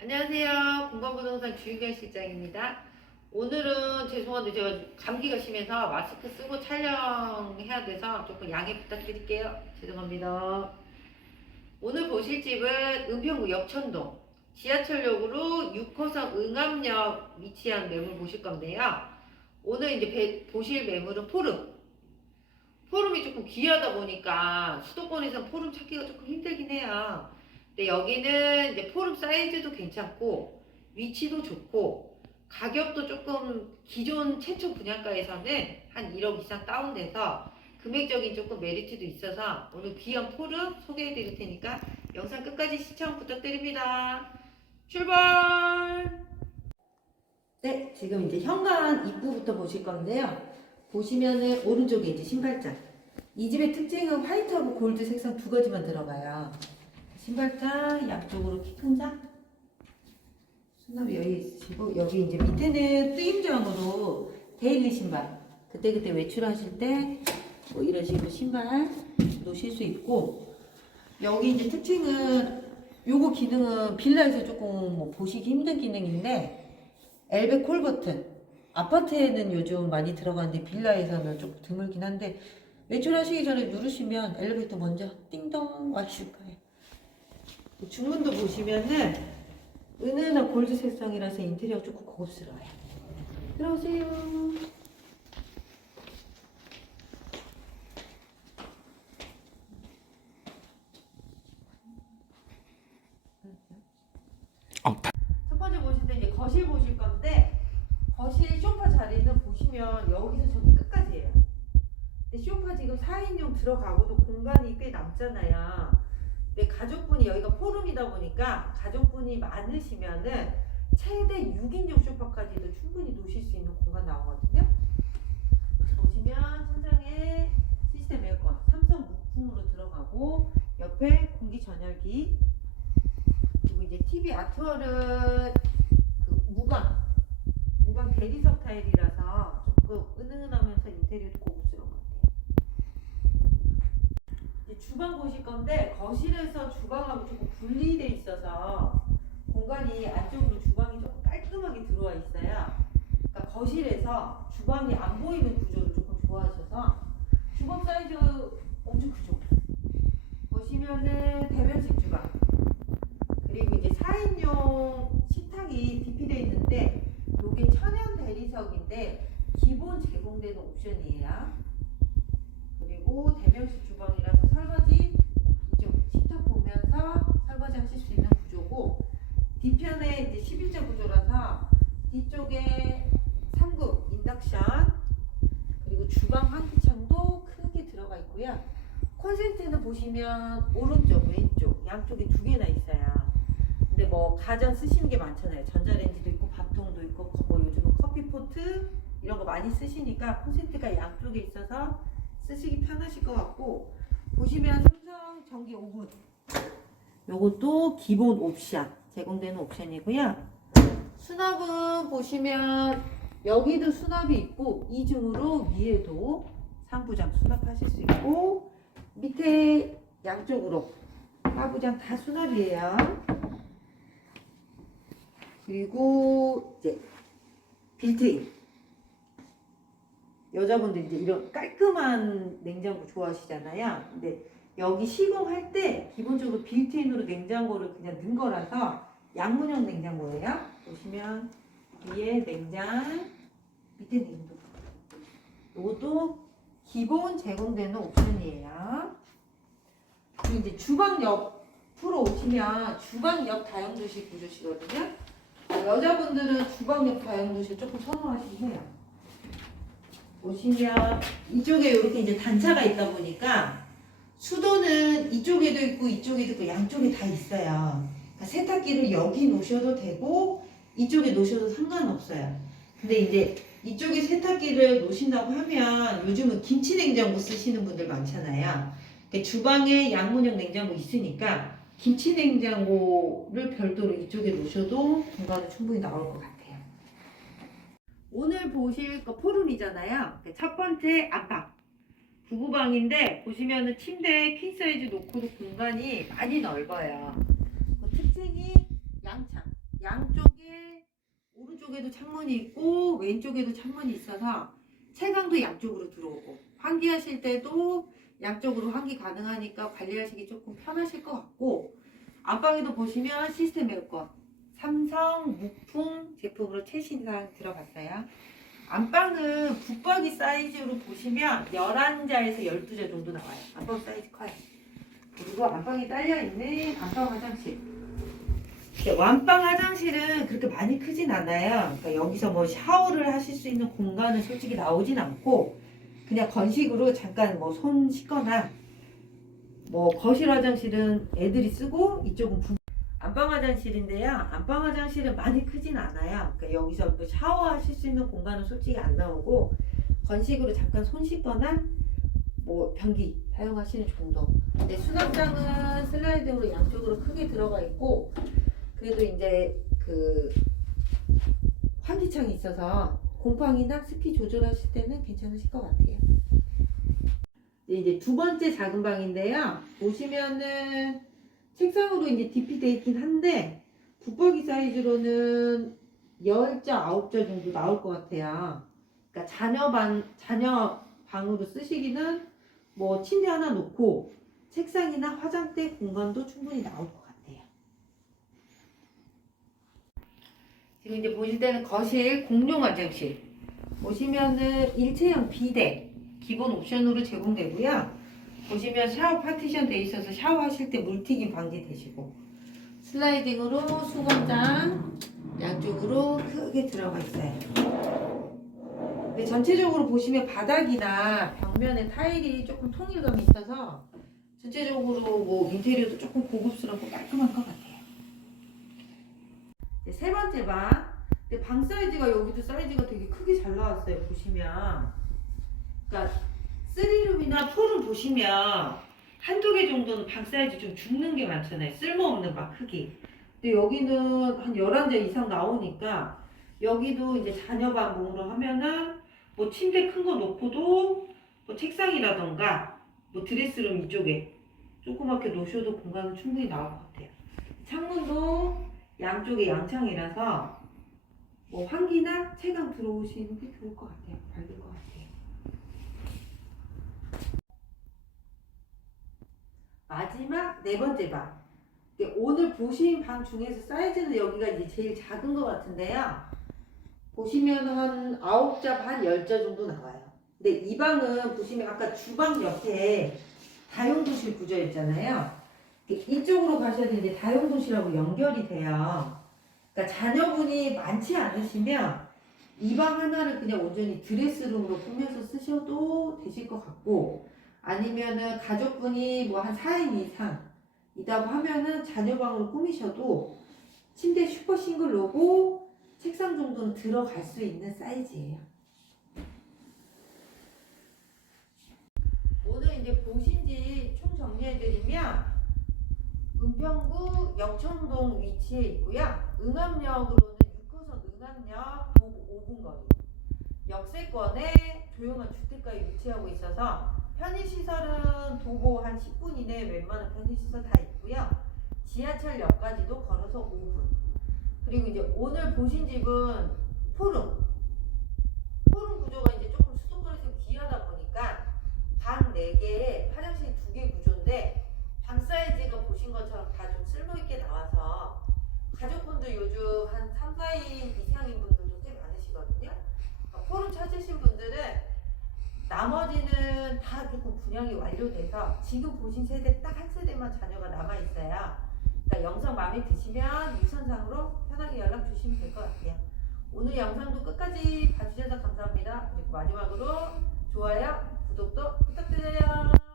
안녕하세요. 공간부동산 주유경 실장입니다. 오늘은 죄송한데 제가 감기가 심해서 마스크 쓰고 촬영해야 돼서 조금 양해 부탁드릴게요. 죄송합니다. 오늘 보실 집은 은평구 역천동 지하철역으로 6호선 응암역 위치한 매물 보실 건데요. 오늘 이제 배- 보실 매물은 포름. 포름이 조금 귀하다 보니까 수도권에서 포름 찾기가 조금 힘들긴 해요. 근데 여기는 이제 포름 사이즈도 괜찮고 위치도 좋고 가격도 조금 기존 최초 분양가에서는 한 1억 이상 다운돼서 금액적인 조금 메리트도 있어서 오늘 귀한 포름 소개해 드릴 테니까 영상 끝까지 시청 부탁드립니다. 출발! 네, 지금 이제 현관 입구부터 보실 건데요. 보시면은 오른쪽에 이제 신발장. 이 집의 특징은 화이트하고 골드 색상 두 가지만 들어가요. 신발장 양쪽으로 키 큰 장. 수납이 여기 있으시고 여기 이제 밑에는 뜨임장으로 데일리 신발. 그때그때 외출하실 때 뭐 이런 식으로 신발 놓으실 수 있고 여기 이제 특징은 요거 기능은 빌라에서 조금 뭐 보시기 힘든 기능인데 엘베 콜 버튼 아파트에는 요즘 많이 들어가는데 빌라에서는 좀 드물긴 한데 외출하시기 전에 누르시면 엘리베이터 먼저 띵동 와 있을 거예요. 중문도 보시면은 은은한 골드 색상이라서 인테리어 조금 고급스러워요. 들어오세요. 어, 다- 첫 번째 보실 때 이제 거실 보실 건데 거실 소파 자리는 보시면 여기서 저기 끝까지예요. 근데 소파 지금 4인용 들어가고도 공간이 꽤 남잖아요. 근데 가족분이 여기가 포rum이다 보니까 가족분이 많으시면은 최대 6인용 소파까지도 충분히 놓으실 수 있는 공간 나오거든요. 보시면 천장에 시스템 에어컨 삼성 무풍으로 들어가고 옆에 공기 전열기 그리고 이제 TV 아트월은 그 무광 무광 대리석 타일이라서 조금 은은하면서 인테리어도 고급스러운 것 같아요. 이제 주방 보실 건데 거실에서 주방하고 조금 분리돼 있어서 공간이 안쪽으로 주방이 조금 깔끔하게 들어와 있어요. 그러니까 거실에서 주방이 안 보이는 구조를 조금 좋아하셔서 주방 사이즈 엄청 크죠. 보시면은 대면식 주방. 그리고 이제 4인용 식탁이 디피되어 있는데 이게 천연 대리석인데 기본 제공되는 옵션이에요. 그리고 대면식 주방이라서 설거지 이쪽 식탁 보면서 설거지 하실 수 있는 구조고 뒤편에 이제 11자 뒤쪽에 3구 인덕션 그리고 주방 환기창도 크게 들어가 있고요. 콘센트는 보시면 오른쪽, 왼쪽 양쪽에 두 개나 있어요. 근데 뭐 가전 쓰시는 게 많잖아요. 전자레인지도 있고 밥통도 있고 뭐 요즘은 커피포트 이런 거 많이 쓰시니까 콘센트가 양쪽에 있어서 쓰시기 편하실 것 같고 보시면 삼성 전기 오븐 요것도 기본 옵션 제공되는 옵션이고요. 수납은 보시면 여기도 수납이 있고 이중으로 위에도 상부장 수납하실 수 있고 밑에 양쪽으로 하부장 다 수납이에요. 그리고 이제 빌트인 여자분들 이제 이런 깔끔한 냉장고 좋아하시잖아요. 근데 여기 시공할 때 기본적으로 빌트인으로 냉장고를 그냥 넣은 거라서 양문형 냉장고예요. 보시면 위에 냉장, 밑에 냉도. 이것도 기본 제공되는 옵션이에요. 그리고 이제 주방 옆으로 오시면 주방 옆 다용도실 구조시거든요. 여자분들은 주방 옆 다용도실 조금 선호하시긴 해요. 보시면 이쪽에 이렇게 이제 단차가 있다 보니까 수도는 이쪽에도 있고 이쪽에도 있고 양쪽에 다 있어요. 그러니까 세탁기를 여기 놓으셔도 되고 이쪽에 놓으셔도 상관없어요. 근데 이제 이쪽에 세탁기를 놓으신다고 하면 요즘은 김치 냉장고 쓰시는 분들 많잖아요. 그러니까 주방에 양문형 냉장고 있으니까 김치 냉장고를 별도로 이쪽에 놓으셔도 공간은 충분히 나올 것 같아요. 오늘 보실 거 포룸이잖아요. 첫 번째 안방. 부부방인데 보시면은 침대 퀸 사이즈 놓고도 공간이 많이 넓어요. 그 특징이 양창. 오른쪽에도 창문이 있고 왼쪽에도 창문이 있어서 채광도 양쪽으로 들어오고 환기하실 때도 양쪽으로 환기 가능하니까 관리하시기 조금 편하실 것 같고 안방에도 보시면 시스템 에어컨 삼성 무풍 제품으로 최신상 들어갔어요. 안방은 붙박이 사이즈로 보시면 11자에서 12자 정도 나와요. 안방 사이즈 커요. 그리고 안방에 딸려있는 안방 화장실. 완방 화장실은 그렇게 많이 크진 않아요. 그러니까 여기서 뭐 샤워를 하실 수 있는 공간은 솔직히 나오진 않고 그냥 건식으로 잠깐 뭐 손 씻거나 뭐 거실 화장실은 애들이 쓰고 이쪽은 부... 안방 화장실인데요. 안방 화장실은 많이 크진 않아요. 그러니까 여기서 뭐 샤워하실 수 있는 공간은 솔직히 안 나오고 건식으로 잠깐 손 씻거나 뭐 변기 사용하시는 정도. 근데 수납장은 슬라이드로 양쪽으로 크게 들어가 있고 그래도 이제 그 환기창이 있어서 곰팡이나 습기 조절하실 때는 괜찮으실 것 같아요. 이제 두 번째 작은 방인데요. 보시면은 책상으로 이제 돼 있긴 한데 붙박이 사이즈로는 10자, 9자 정도 나올 것 같아요. 그러니까 자녀 방, 자녀 방으로 쓰시기는 뭐 침대 하나 놓고 책상이나 화장대 공간도 충분히 나올 것 같아요. 지금 이제 보실 때는 거실 공용 화장실 보시면은 일체형 비대 기본 옵션으로 제공되고요. 보시면 샤워 파티션 돼 있어서 샤워하실 때 물튀김 방지 되시고 슬라이딩으로 수건장 양쪽으로 크게 들어가 있어요. 근데 전체적으로 보시면 바닥이나 벽면에 타일이 조금 통일감이 있어서 전체적으로 뭐 인테리어도 조금 고급스럽고 깔끔한 것 같아요. 세 번째 방. 근데 방 사이즈가 여기도 사이즈가 되게 크게 잘 나왔어요. 보시면. 그러니까 3룸이나 4룸 보시면 한두 개 정도는 방 사이즈 좀 죽는 게 많잖아요. 쓸모없는 방 크기. 근데 여기는 한 11자 이상 나오니까 여기도 이제 자녀 방공으로 하면은 뭐 침대 큰 거 놓고도 뭐 책상이라던가 뭐 드레스룸 이쪽에 조그맣게 놓으셔도 공간은 충분히 나올 것 같아요. 창문도 양쪽에 양창이라서 뭐 환기나 채광 들어오시는 게 좋을 것 같아요. 밝을 것 같아요. 마지막 네 번째 방. 오늘 보신 방 중에서 사이즈는 여기가 이제 제일 작은 것 같은데요. 보시면 한 9자 반 10자 정도 나와요. 근데 이 방은 보시면 아까 주방 옆에 다용도실 구조였잖아요. 이쪽으로 가셔야 되는데 다용도실하고 연결이 돼요. 그러니까 자녀분이 많지 않으시면 이 방 하나를 그냥 온전히 드레스룸으로 꾸며서 쓰셔도 되실 것 같고 아니면은 가족분이 뭐 한 4인 이상 이다고 하면은 자녀방으로 꾸미셔도 침대 슈퍼 싱글로고 책상 정도는 들어갈 수 있는 사이즈예요. 오늘 이제 보신지 총 정리해드리면 은평구 역천동 위치에 있고요. 응암역으로는 6호선 응암역 도보 5분 거리. 역세권에 조용한 주택가에 위치하고 있어서 편의시설은 도보 한 10분 이내에 웬만한 편의시설 다 있고요. 지하철역까지도 걸어서 5분. 그리고 이제 오늘 보신 집은 포름. 포름 구조가 이제 조금 수도권에서 귀하다 보니까 방 4개에 화장실 2개 구조인데 방 사이즈가 보신 것처럼 다 좀 쓸모있게 나와서 가족 분들 요즘 한 3, 4인 이상인 분들도 꽤 많으시거든요. 그러니까 포름 찾으신 분들은 나머지는 다 조금 분양이 완료돼서 지금 보신 세대 딱 한 세대만 자녀가 남아 있어요. 그러니까 영상 마음에 드시면 유선상으로 편하게 연락 주시면 될 것 같아요. 오늘 영상도 끝까지 봐주셔서 감사합니다. 그리고 마지막으로 좋아요, 구독도 부탁드려요.